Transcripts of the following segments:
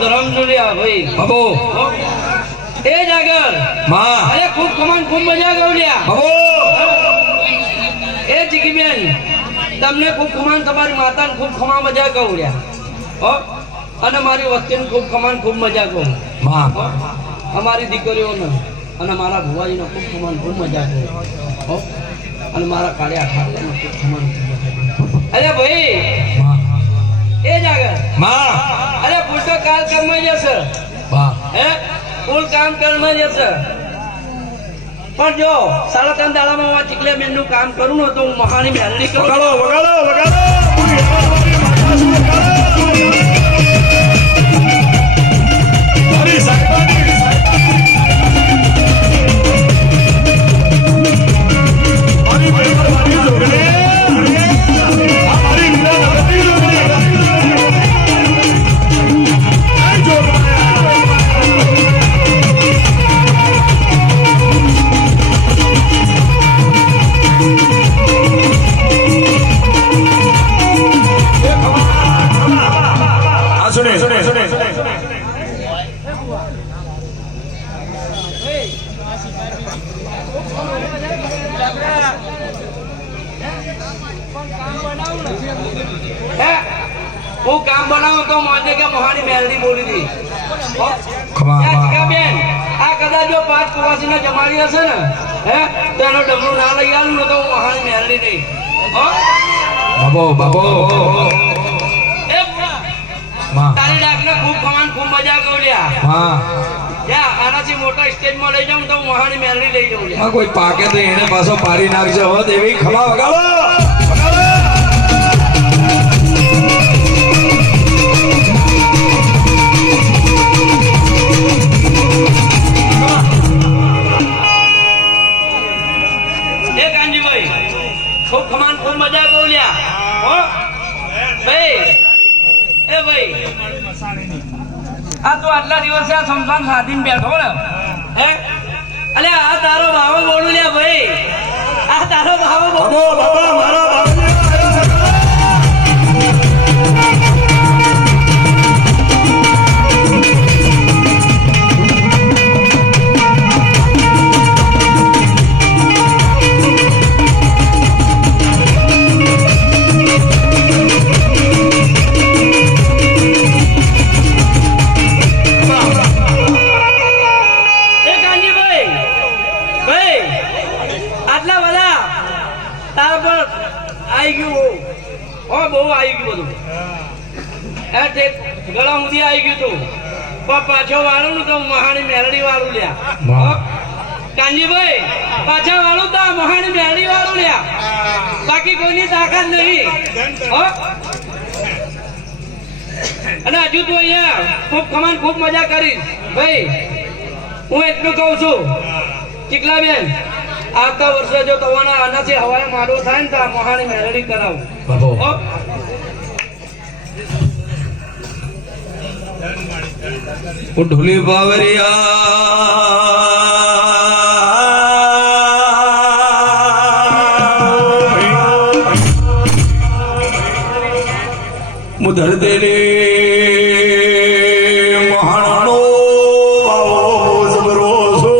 ધરમ જોડ્યા ભાઈ બાબો એ જાગર માં અરે ખૂબ કમાન ખૂબ મજા ગવડ્યા બાબો એ ચીકીબેન તમને ખૂબ ખમાન તમારી માતાને ખૂબ ખમા મજા ગવડ્યા હો અને મારી વસ્તીને ખૂબ ખમાન ખૂબ મજા કહું માં અમારી દીકરીઓને અને મારા ભુવાજીને ખૂબ ખમાન ખૂબ મજા કહું હો અને મારા કાળિયા ઠાકરને ખૂબ ખમાન ખૂબ મજા કહું અરે ભાઈ માં એ જાગર માં અરે ફૂલ તો કાલ કર્મ જશે વાહ હે ફૂલ કામ કર્મ જશે પણ જો 3.5 દાડામાં હું ચીકલે બેનનું કામ કરું ને તો હું મહાની મહેલની કરું વગાડો વગાડો વગાડો હું કામ બનાવું તો મોજે કે મહાની મેલડી બોલી દી બેન આ કદાચ જો 5 કુવાસીને જમાડી હશે ને હે તો એનો ડબલું ના લઈ આવું ને તો હું મહાની મેલડી નહીં બાબો બાબો એ તારી ડાકને ખૂબ ખમાન ખૂબ મજા ગવડ્યા માં આનાથી મોટા સ્ટેજમાં લઈ જાઉં તો હું મહાની મેલડી લઈ જાઉં કોઈ પાકે તો એને પાછો પાડી નાખશે હો દેવી ખમા વગાડો ખૂબ ખમાન ખૂબ મજા ગોલ્યા હો ભાઈ એ ભાઈ આ તો આટલા દિવસે આ સમસાન સાધીને બેઠો ને હે અલે આ તારો ભાવો બોલું લ્યા ભાઈ આ તારો ભાવો બોલો બાબા મારા ભાવ ગળા સુધી આવી ગયું તું પણ પાછો વાળું તો મહાની મેલડી વાળું લ્યા કાનજીભાઈ પાછા વાળું તો મહાની મેલડી વાળું લ્યા બાકી કોઈની તાકાત નહીં અને હજુ તું અહીંયા ખૂબ કમાન ખૂબ મજા કરીશ ભાઈ હું એટલું કહું છું ચીકલાબેન આવતા વર્ષે જો તમારા આનાથી હવાએ મારો થાય ને તો આ મહાની મેલડી કરાવું ઢોલી બાવરિયા મુધર દેલે મહાણનો જબરો છો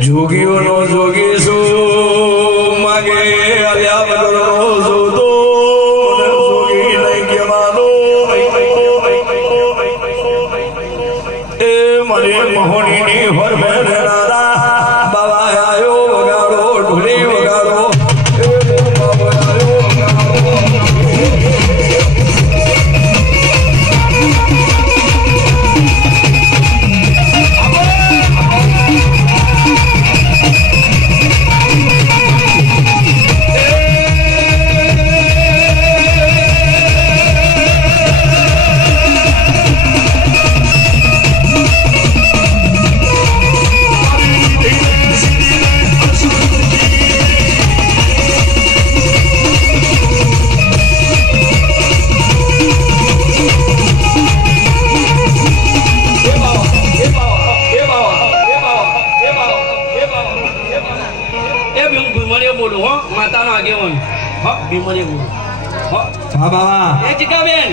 જોગીઓનો જોગી છો માગે અલ્યા બદલો છો તો મહોની હોર બેરા બાબા આયો વગાડો ઢોલી વગાડો બાબા આયો હો. હા બાબા એ ચીકાબેન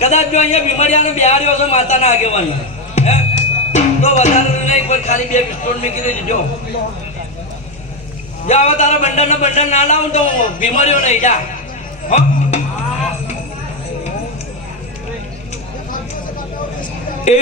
કદાચ જો અહીંયા બીમારીયાનો બિહારીઓ છે માતાના આગેવાન હે તો વધારે નહીં પણ ખાલી 2 પિસ્તોલ મેં કીધું જો જા હવે તારા બંડલ ના લાવું તો બીમારીઓ નહીં જા હો. એ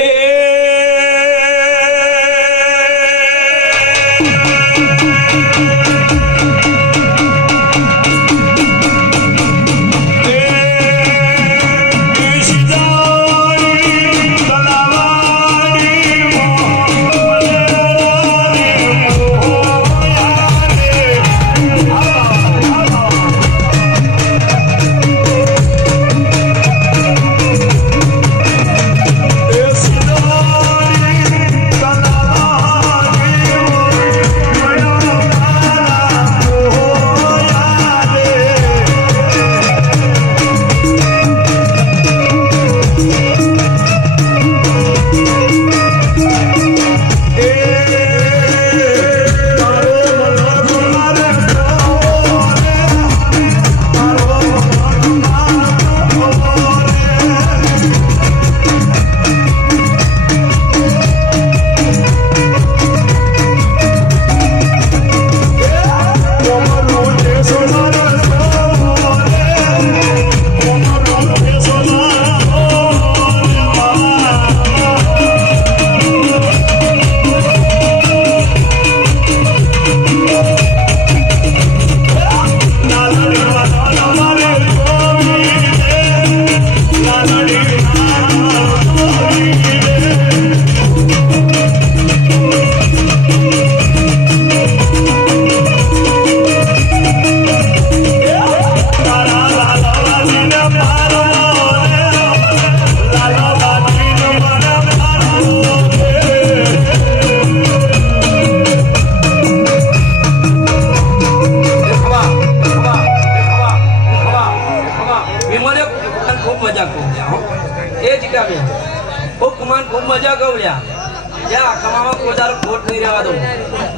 ખૂબ મજા કહું લ્યા કમાવા કોદાર ખોટ નહીં રહેવા દઉં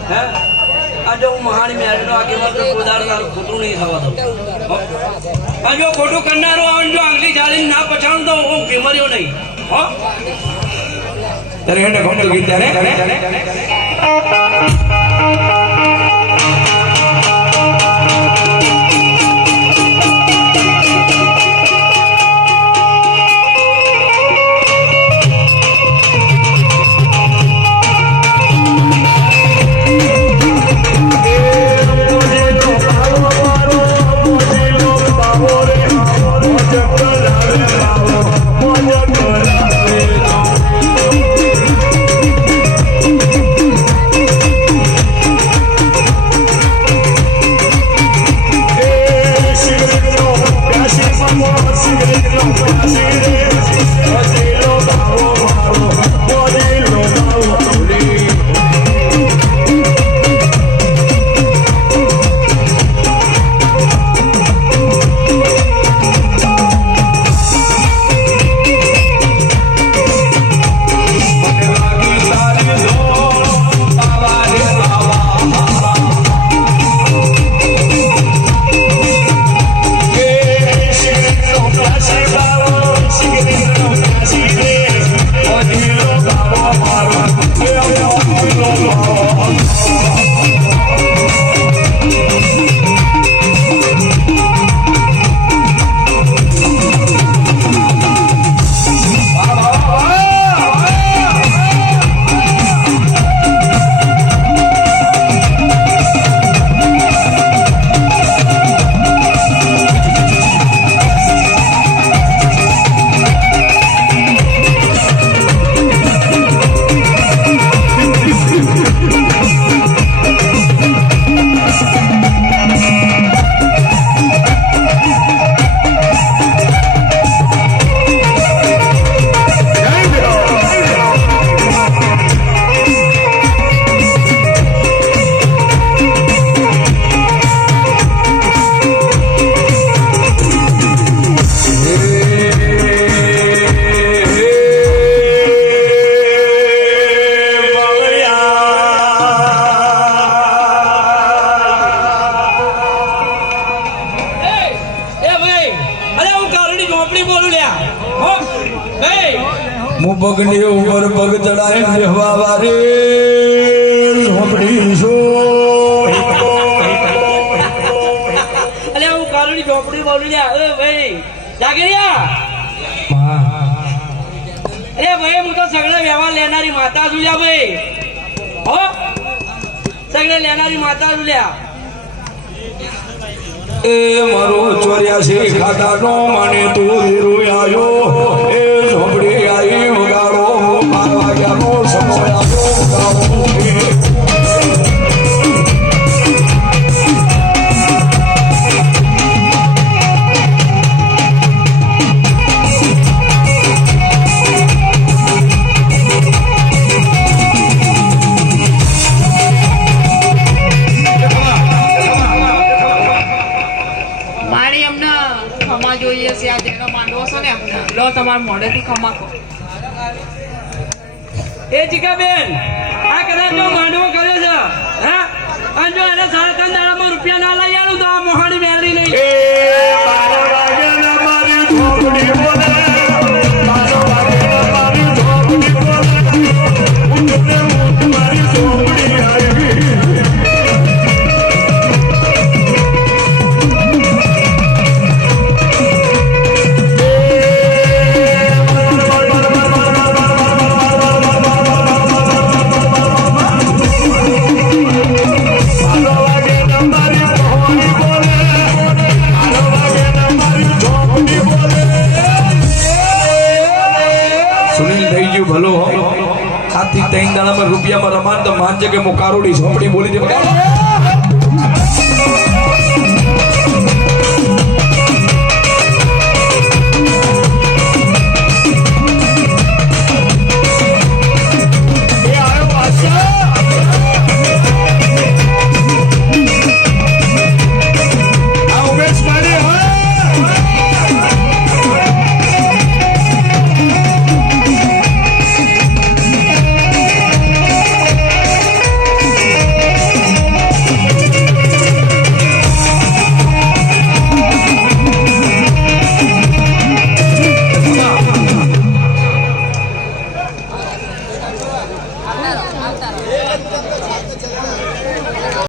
હે આ જો હું મહાની મેળનો આગેવાન તો કોદાર તારું ખોટું નહીં થવા દઉં આ જો ખોટું કરનારો આવે જો આંગળી જાળીને ના પછાણું તો હું બીમારીઓ નહીં હો ત્યારે એને ગમતું ગીત ત્યારે ઝોપડી બોલું લ્યા હો ભાઈ હું પગની ઉપર પગ ચડાય રહેવા વારે ઝોપડી અલે હું કારોની ઝોપડી બોલું લ્યા એ ભાઈ જાગે રહ્યા અરે ભાઈ હું તો સગળે વ્યવહાર લેનારી માતા છું લ્યા ભાઈ હો સગળે લેનારી માતા છું લ્યા એ મારો 84 ખાતાનો મને તું આવ્યો એ ઝોપડી આવી વગાડો 12 વાગ્યાનો સમય આવ્યો વગાડો મારી અમને ખમા જોઈએ છે આ જેનો માંડવો છે ને અમને લો તમારા મોઢેથી ખમા કહો એ ચીકાબેન આ કદાચ જો માંડવો કર્યો છે હા અને જો એને 3.5 દાડામાં રૂપિયા ના લઈ આવું તો આ મોહાણી મેળવી નહીં એ 12 વાગ્યાના મારી ઝોપડી બોલે 12 વાગ્યાના મારી ઝોપડી બોલે ઉઠને ઉઠ મારી ઝોપડી આવી સુનિલ થઈ ગયું ભલો આથી 3 દાડામાં રૂપિયામાં રમાન તો માનજે કે હું કારોડી ઝોપડી બોલી દે